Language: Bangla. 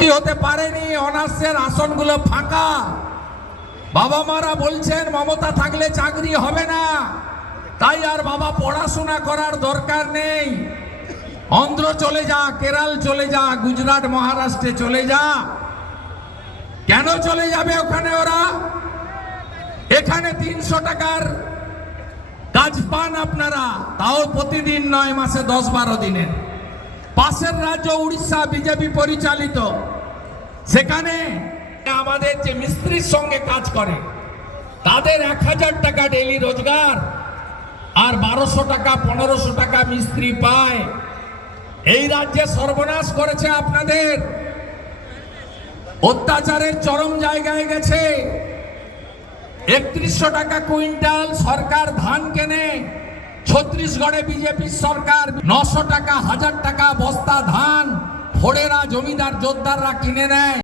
কি হতে পারেনি, অনার্সের আসনগুলো ফাঁকা। বাবা মারা বলছেন, মমতা থাকলে চাকরি হবে না। তাই আর বাবা পড়াশোনা করার দরকার নেই। অন্ধ্র চলে যা, কেরাল চলে যা, গুজরাট, মহারাষ্ট্রে চলে যা। কেন চলে যাবে ওখানে ওরা? এখানে তিনশো টাকার কাজ পান আপনারা, তাও প্রতিদিন নয় মাসে, দশ বারো দিনের। পাশের রাজ্য উড়িষ্যা বিজেপি পরিচালিত। সেখানে আমাদের যে মিস্ত্রির সঙ্গে কাজ করে, তাদের এক হাজার টাকা ডেলি রোজগার আর বারোশো টাকা, পনেরোশো টাকা মিস্ত্রি পায়। এই রাজ্যে সর্বনাশ করেছে আপনাদের। অত্যাচারের চরম জায়গায় গেছে। একত্রিশশো টাকা কুইন্টাল সরকার ধান কেনে, ছত্রিশগড়ে বিজেপির সরকার, নশো টাকা, হাজার টাকা ধান ফোড়েরা জমিদার জোরদাররা কিনে নেয়।